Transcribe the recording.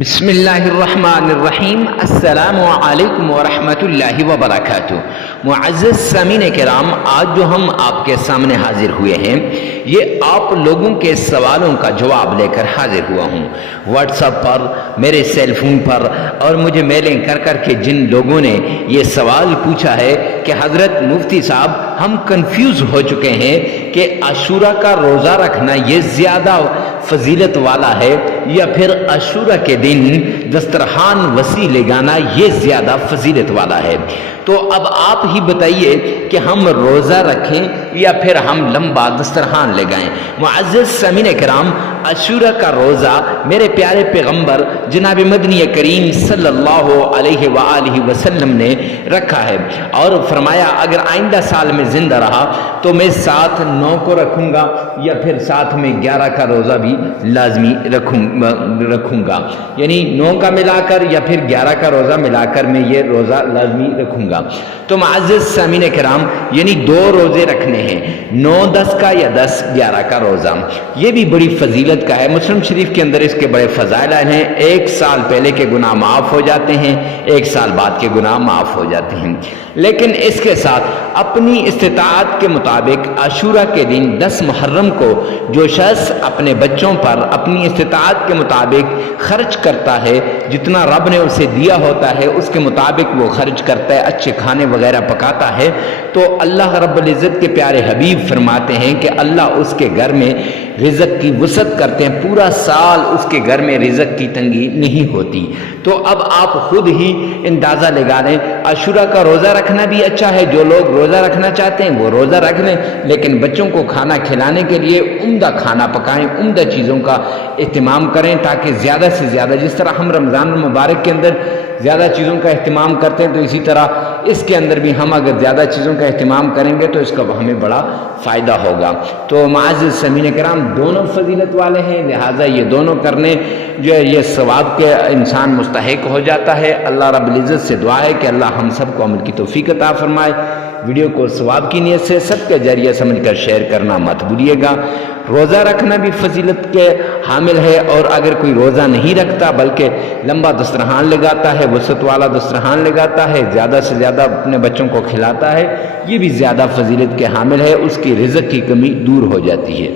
بسم اللہ الرحمن الرحیم۔ السلام علیکم ورحمۃ اللہ وبرکاتہ۔ معزز سامعین کرام، آج جو ہم آپ کے سامنے حاضر ہوئے ہیں یہ آپ لوگوں کے سوالوں کا جواب لے کر حاضر ہوا ہوں۔ واٹس ایپ پر، میرے سیل فون پر اور مجھے میلنگ کر کے جن لوگوں نے یہ سوال پوچھا ہے کہ حضرت مفتی صاحب ہم کنفیوز ہو چکے ہیں کہ عاشورہ کا روزہ رکھنا یہ زیادہ فضیلت والا ہے یا پھر عاشورہ کے دن دسترخوان وسیع لگانا یہ زیادہ فضیلت والا ہے، تو اب آپ ہی بتائیے کہ ہم روزہ رکھیں یا پھر ہم لمبا دسترخوان لگائیں۔ معزز سامعین کرام، عاشورہ کا روزہ میرے پیارے پیغمبر جناب مدنی کریم صلی اللہ علیہ وآلہ وسلم نے رکھا ہے اور فرمایا اگر آئندہ سال میں زندہ رہا تو میں ساتھ 9 کو رکھوں گا یا پھر ساتھ میں 11 کا روزہ بھی لازمی رکھوں گا، یعنی 9 کا ملا کر یا پھر 11 کا روزہ ملا کر میں یہ روزہ لازمی رکھوں گا۔ تو معزز سامعین کرام، یعنی 2 روزے رکھنے ہیں، 9-10 کا یا 10-11 کا روزہ، یہ بھی بڑی فضیلت کا ہے۔ مسلم شریف کے اندر اس کے بڑے فضائل ہیں۔ 1 سال پہلے کے گناہ معاف ہو جاتے ہیں، 1 سال بعد کے گناہ معاف ہو جاتے ہیں، لیکن اس کے ساتھ اپنی استطاعت کے مطابق عاشورہ کے دن 10 محرم کو جو شخص اپنے بچوں پر اپنی استطاعت کے مطابق خرچ کرتا ہے، جتنا رب نے اسے دیا ہوتا ہے اس کے مطابق وہ خرچ کرتا ہے، اچھے کھانے وغیرہ پکاتا ہے، تو اللہ رب العزت کے پیارے حبیب فرماتے ہیں کہ اللہ اس کے گھر میں رزق کی وسعت کرتے ہیں، پورا سال اس کے گھر میں رزق کی تنگی نہیں ہوتی۔ تو اب آپ خود ہی اندازہ لگا لیں، عاشورہ کا روزہ رکھنا بھی اچھا ہے، جو لوگ روزہ رکھنا چاہتے ہیں وہ روزہ رکھ لیں، لیکن بچوں کو کھانا کھلانے کے لیے عمدہ کھانا پکائیں، عمدہ چیزوں کا اہتمام کریں تاکہ زیادہ سے زیادہ، جس طرح ہم رمضان المبارک کے اندر زیادہ چیزوں کا اہتمام کرتے ہیں تو اسی طرح اس کے اندر بھی ہم اگر زیادہ چیزوں کا اہتمام کریں گے تو اس کا ہمیں بڑا فائدہ ہوگا۔ تو معزز سامعین کرام، دونوں فضیلت والے ہیں، لہٰذا یہ دونوں کرنے جو ہے یہ ثواب کے انسان مستحق ہو جاتا ہے۔ اللہ رب العزت سے دعا ہے کہ اللہ ہم سب کو عمل کی توفیق عطا فرمائے۔ ویڈیو کو ثواب کی نیت سے سب کا ذریعہ سمجھ کر شیئر کرنا مت بھولیے گا۔ روزہ رکھنا بھی فضیلت کے حامل ہے، اور اگر کوئی روزہ نہیں رکھتا بلکہ لمبا دسترخوان لگاتا ہے، وسعت والا دسترخوان لگاتا ہے، زیادہ سے زیادہ اپنے بچوں کو کھلاتا ہے، یہ بھی زیادہ فضیلت کے حامل ہے، اس کی رزق کی کمی دور ہو جاتی ہے۔